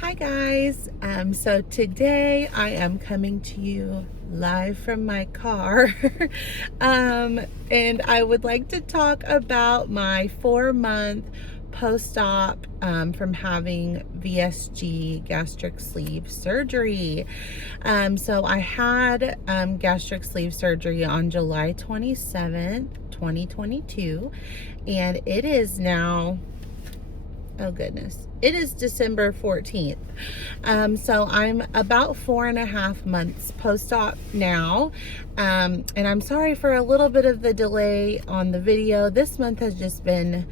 Hi guys, so today I am coming to you live from my car and I would like to talk about my 4-month post-op from having VSG gastric sleeve surgery. So I had gastric sleeve surgery on July 27th, 2022, and it is now, oh goodness, it is December 14th. So I'm about 4.5 months post-op now. And I'm sorry for a little bit of the delay on the video. This month has just been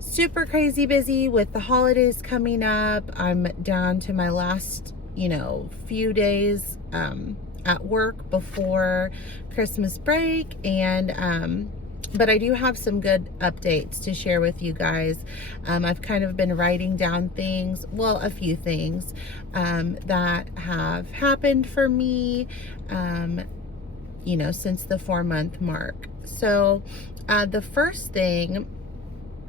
super crazy busy with the holidays coming up. I'm down to my last, few days at work before Christmas break, and but I do have some good updates to share with you guys. I've kind of been writing down things, well, a few things that have happened for me, since the 4-month mark. So the first thing,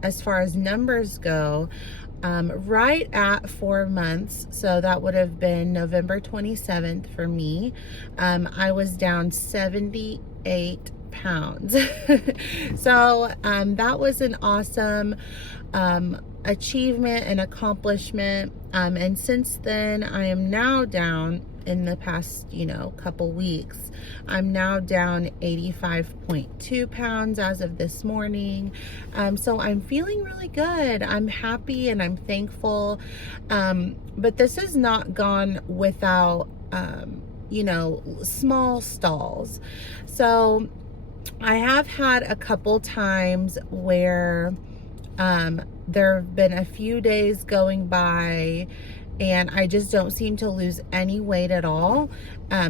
as far as numbers go, right at 4 months, so that would have been November 27th for me, I was down 78 pounds. So that was an awesome achievement and accomplishment, and since then I am now down, in the past couple weeks, I'm now down 85.2 pounds as of this morning. So I'm feeling really good. I'm happy and I'm thankful, but this has not gone without small stalls. So I have had a couple times where there have been a few days going by and I just don't seem to lose any weight at all,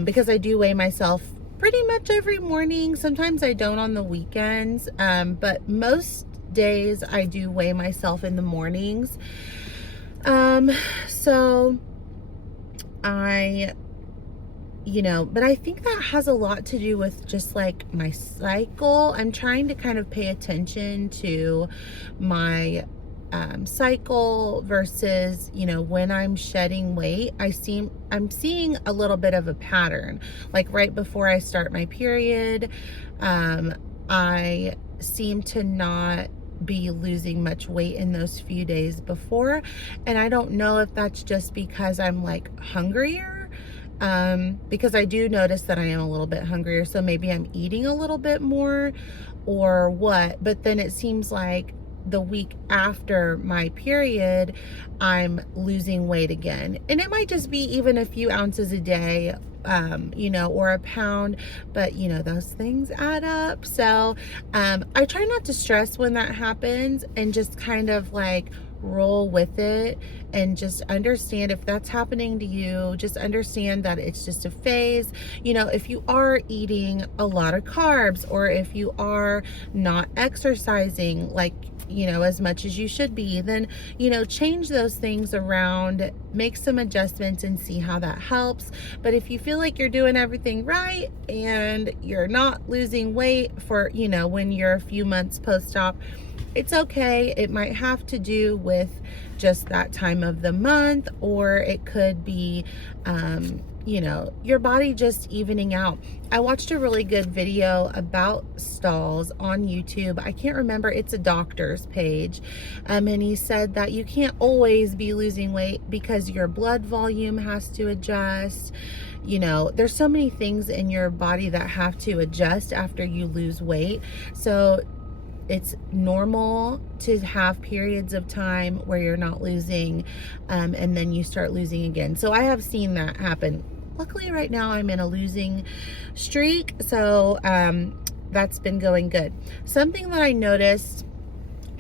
because I do weigh myself pretty much every morning. Sometimes I don't on the weekends, but most days I do weigh myself in the mornings. So but I think that has a lot to do with just like my cycle. I'm trying to kind of pay attention to my cycle versus, when I'm shedding weight. I'm seeing a little bit of a pattern. Like right before I start my period, I seem to not be losing much weight in those few days before. And I don't know if that's just because I'm like hungrier, because I do notice that I am a little bit hungrier, so maybe I'm eating a little bit more or what. But then it seems like the week after my period, I'm losing weight again. And it might just be even a few ounces a day, or a pound, but those things add up. So I try not to stress when that happens and just kind of like roll with it and just understand if that's happening to you. Just understand that it's just a phase. If you are eating a lot of carbs, or if you are not exercising like as much as you should be, then change those things around, make some adjustments and see how that helps. But if you feel like you're doing everything right and you're not losing weight for when you're a few months post-op, it's okay. It might have to do with just that time of the month, or it could be your body just evening out. I watched a really good video about stalls on YouTube. I can't remember, it's a doctor's page, and he said that you can't always be losing weight because your blood volume has to adjust. There's so many things in your body that have to adjust after you lose weight. So it's normal to have periods of time where you're not losing, and then you start losing again. So I have seen that happen. Luckily right now I'm in a losing streak, so that's been going good. Something that I noticed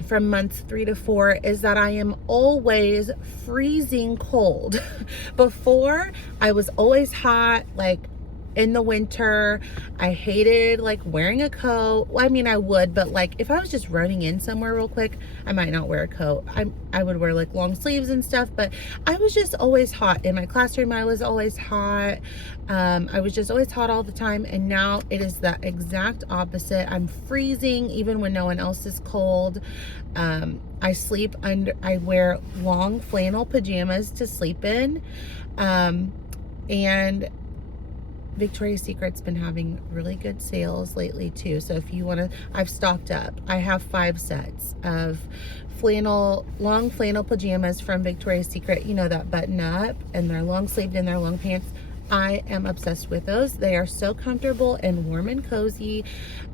from months 3 to 4 is that I am always freezing cold. Before, I was always hot, like in the winter. I hated like wearing a coat. Well, I mean, I would, but like if I was just running in somewhere real quick, I might not wear a coat. I would wear like long sleeves and stuff, but I was just always hot. In my classroom, I was always hot. I was just always hot all the time. And now it is the exact opposite. I'm freezing even when no one else is cold. I wear long flannel pajamas to sleep in. And Victoria's Secret's been having really good sales lately too. So if you want to, I've stocked up. I have 5 sets of long flannel pajamas from Victoria's Secret, you know, that button up and they're long sleeved and they're long pants. I am obsessed with those. They are so comfortable and warm and cozy.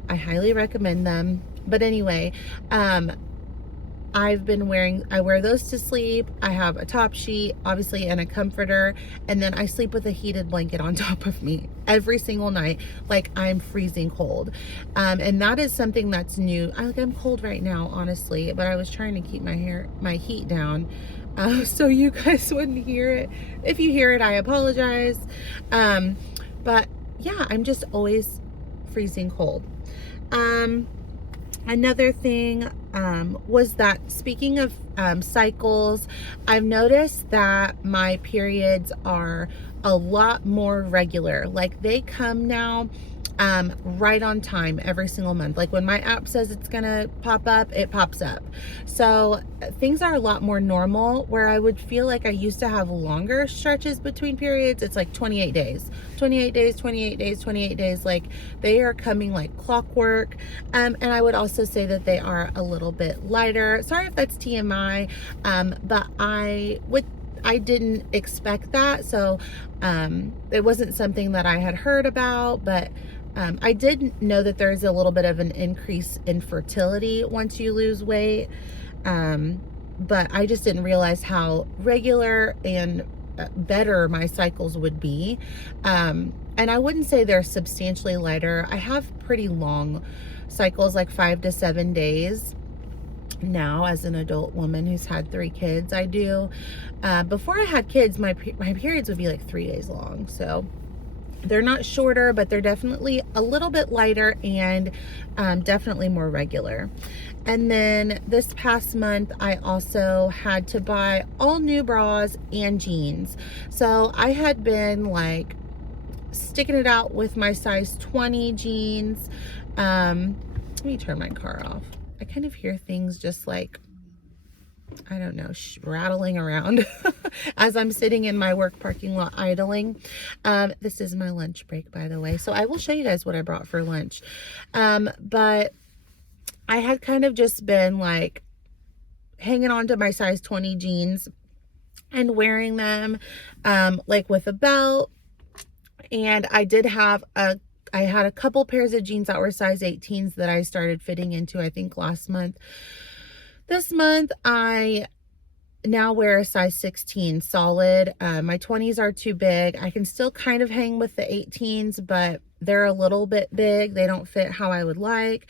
I highly recommend them. But anyway, I wear those to sleep. I have a top sheet, obviously, and a comforter. And then I sleep with a heated blanket on top of me every single night. Like I'm freezing cold. And that is something that's new. I'm cold right now, honestly, but I was trying to keep my heat down. So you guys wouldn't hear it. If you hear it, I apologize. But yeah, I'm just always freezing cold. Another thing was that speaking of cycles, I've noticed that my periods are a lot more regular. Like they come now right on time every single month. Like when my app says it's gonna pop up, it pops up. So things are a lot more normal, where I would feel like I used to have longer stretches between periods. It's like 28 days, 28 days, 28 days, 28 days. Like they are coming like clockwork. And I would also say that they are a little bit lighter. Sorry if that's TMI, but I didn't expect that. So it wasn't something that I had heard about, but I did know that there's a little bit of an increase in fertility once you lose weight. But I just didn't realize how regular and better my cycles would be. And I wouldn't say they're substantially lighter. I have pretty long cycles, like 5 to 7 days. Now, as an adult woman who's had 3 kids, I do. Before I had kids, my periods would be like 3 days long. So they're not shorter, but they're definitely a little bit lighter and definitely more regular. And then this past month, I also had to buy all new bras and jeans. So I had been like sticking it out with my size 20 jeans. Let me turn my car off. I kind of hear things just like, I don't know, rattling around as I'm sitting in my work parking lot idling. This is my lunch break, by the way. So I will show you guys what I brought for lunch. But I had kind of just been like hanging on to my size 20 jeans and wearing them like with a belt. And I had a couple pairs of jeans that were size 18s that I started fitting into, I think last month. This month, I now wear a size 16 solid. My 20s are too big. I can still kind of hang with the 18s, but they're a little bit big. They don't fit how I would like.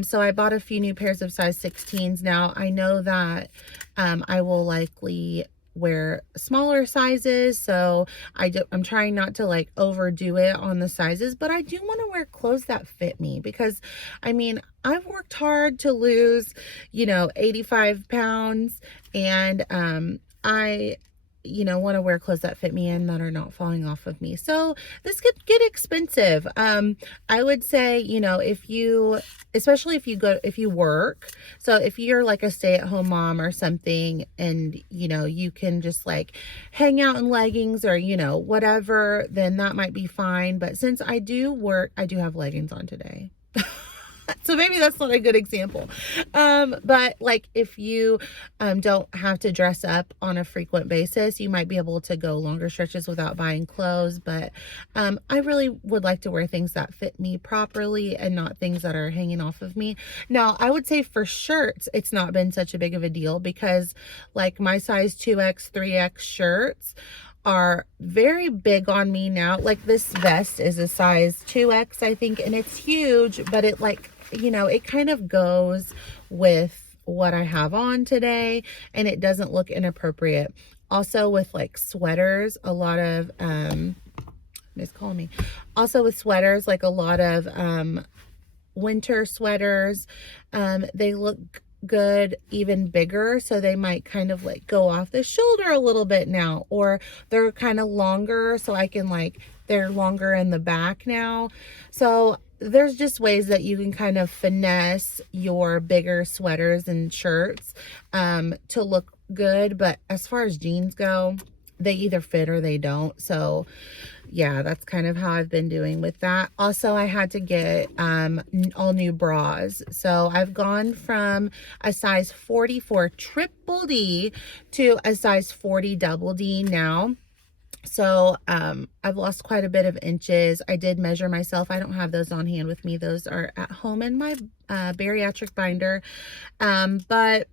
So I bought a few new pairs of size 16s. Now, I know that I will likely wear smaller sizes, so I'm trying not to like overdo it on the sizes, but I do want to wear clothes that fit me, because I mean, I've worked hard to lose 85 pounds, and I want to wear clothes that fit me and that are not falling off of me. So this could get expensive. I would say, especially if you work. So if you're like a stay-at-home mom or something, and, you can just like hang out in leggings or, whatever, then that might be fine. But since I do work, I do have leggings on today. So maybe that's not a good example. But like if you don't have to dress up on a frequent basis, you might be able to go longer stretches without buying clothes. But I really would like to wear things that fit me properly and not things that are hanging off of me. Now, I would say for shirts, it's not been such a big of a deal, because like my size 2X, 3X shirts are very big on me now. Like this vest is a size 2X, I think, and it's huge, but it like, it kind of goes with what I have on today, and it doesn't look inappropriate. Also with like sweaters, a lot of, Somebody's calling me. Also with sweaters, like a lot of winter sweaters, they look good even bigger, so they might kind of like go off the shoulder a little bit now, or they're kind of longer, so I can like, they're longer in the back now. So there's just ways that you can kind of finesse your bigger sweaters and shirts to look good. But as far as jeans go, they either fit or they don't. So yeah, that's kind of how I've been doing with that. Also, I had to get all new bras. So I've gone from a size 44 triple D to a size 40 double D now. So I've lost quite a bit of inches. I did measure myself. I don't have those on hand with me. Those are at home in my bariatric binder. But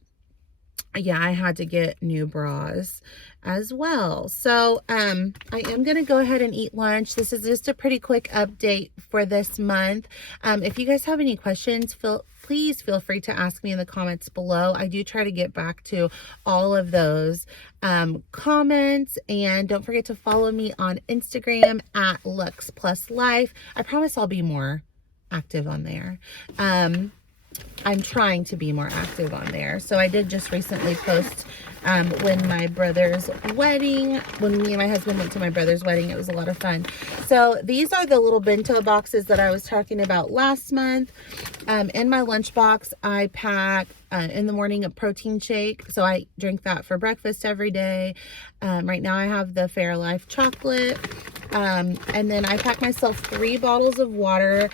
yeah, I had to get new bras as well. So I am going to go ahead and eat lunch. This is just a pretty quick update for this month. If you guys have any questions, please feel free to ask me in the comments below. I do try to get back to all of those comments. And don't forget to follow me on Instagram at Lux+Life. I promise I'll be more active on there. I'm trying to be more active on there. So I did just recently post when my brother's wedding, when me and my husband went to my brother's wedding. It was a lot of fun. So these are the little bento boxes that I was talking about last month. In my lunchbox, I pack in the morning a protein shake. So I drink that for breakfast every day. Right now I have the Fairlife chocolate. And then I pack myself 3 bottles of water.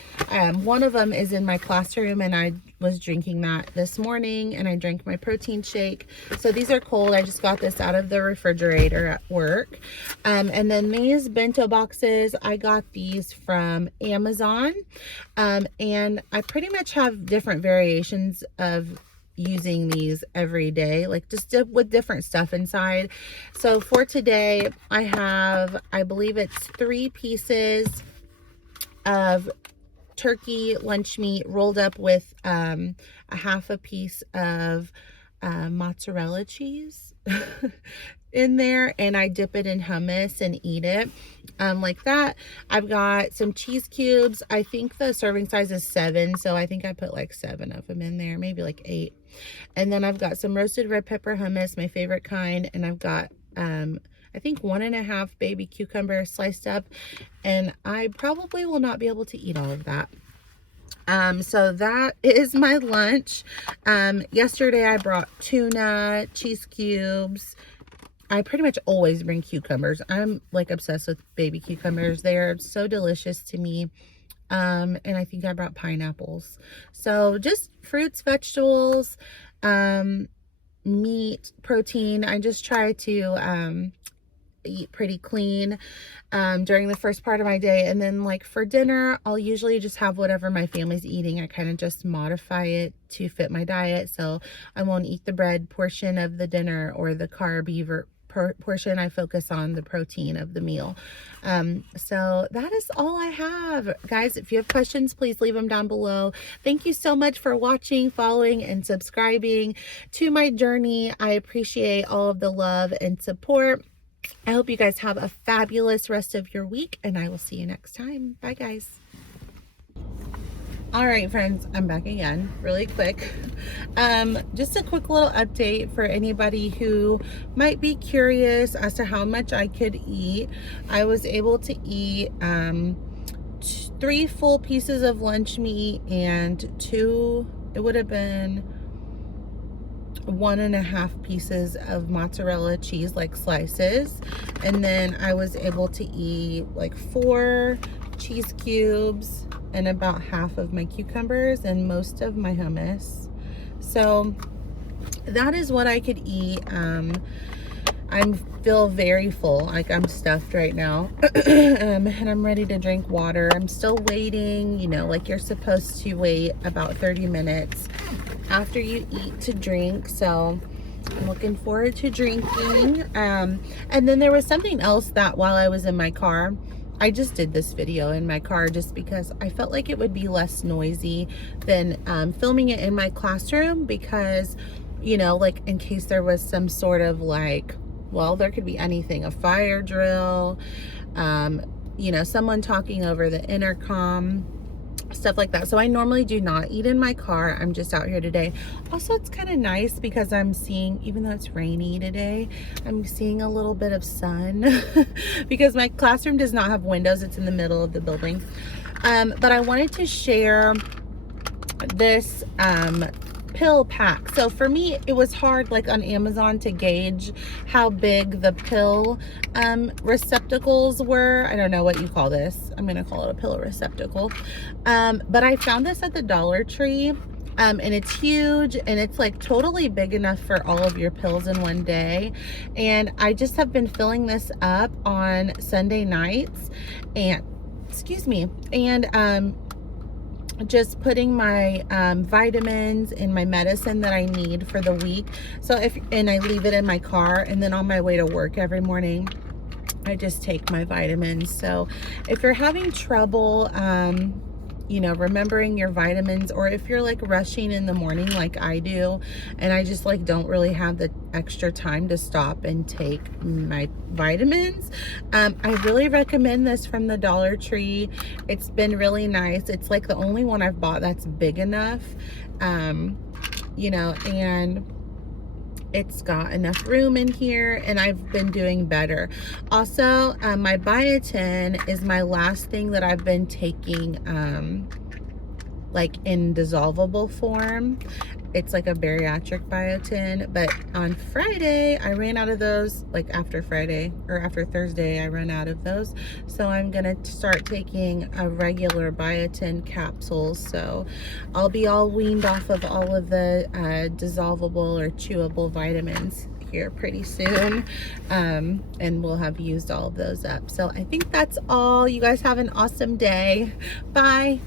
One of them is in my classroom, and I was drinking that this morning, and I drank my protein shake. So these are cold. I just got this out of the refrigerator at work. And then these bento boxes, I got these from Amazon. And I pretty much have different variations of using these every day, like just with different stuff inside. So for today, I have, I believe it's 3 pieces of turkey lunch meat rolled up with a half a piece of mozzarella cheese in there, and I dip it in hummus and eat it like that. I've got some cheese cubes. I think the serving size is 7, so I think I put like 7 of them in there, maybe like 8. And then I've got some roasted red pepper hummus, my favorite kind, and I've got I think 1.5 baby cucumbers sliced up, and I probably will not be able to eat all of that. So that is my lunch. Yesterday I brought tuna, cheese cubes. I pretty much always bring cucumbers. I'm like obsessed with baby cucumbers. They're so delicious to me. And I think I brought pineapples. So just fruits, vegetables, meat, protein. I just try to eat pretty clean during the first part of my day. And then like for dinner, I'll usually just have whatever my family's eating. I kind of just modify it to fit my diet. So I won't eat the bread portion of the dinner or the carb portion. I focus on the protein of the meal. So that is all I have, guys. If you have questions, please leave them down below. Thank you so much for watching, following, and subscribing to my journey. I appreciate all of the love and support. I hope you guys have a fabulous rest of your week, and I will see you next time. Bye, guys. All right, friends, I'm back again really quick. Just a quick little update for anybody who might be curious as to how much I could eat. I was able to eat 3 full pieces of lunch meat and 2, it would have been 1.5 pieces of mozzarella cheese, like slices. And then I was able to eat like 4 cheese cubes and about half of my cucumbers and most of my hummus. So that is what I could eat. I feel very full, like I'm stuffed right now. And I'm ready to drink water. I'm still waiting, you know, like you're supposed to wait about 30 minutes after you eat to drink. So I'm looking forward to drinking. And then there was something else that while I was in my car, I just did this video in my car just because I felt like it would be less noisy than filming it in my classroom, because, you know, like in case there was some sort of like, well, there could be anything, a fire drill, you know, someone talking over the intercom, stuff like that. So I normally do not eat in my car. I'm just out here today. Also, it's kind of nice because I'm seeing, even though it's rainy today, I'm seeing a little bit of sun because my classroom does not have windows. It's in the middle of the building. But I wanted to share this pill pack. So for me, it was hard, like on Amazon, to gauge how big the pill receptacles were. I don't know what you call this. I'm gonna call it a pill receptacle. But I found this at the Dollar Tree. And it's huge, and it's like totally big enough for all of your pills in one day. And I just have been filling this up on Sunday nights, and excuse me, and just putting my vitamins and my medicine that I need for the week. So and I leave it in my car, and then on my way to work every morning, I just take my vitamins. So if you're having trouble, you know, remembering your vitamins, or if you're like rushing in the morning like I do, and I just like don't really have the extra time to stop and take my vitamins, I really recommend this from the Dollar Tree. It's been really nice. It's like the only one I've bought that's big enough, you know, and it's got enough room in here, and I've been doing better. Also, my biotin is my last thing that I've been taking, like in dissolvable form. It's like a bariatric biotin, but on Friday I ran out of those. Like after Friday or after Thursday, I ran out of those. So I'm gonna start taking a regular biotin capsules. So I'll be all weaned off of all of the dissolvable or chewable vitamins here pretty soon, and we'll have used all of those up. So I think that's all. You guys have an awesome day. Bye.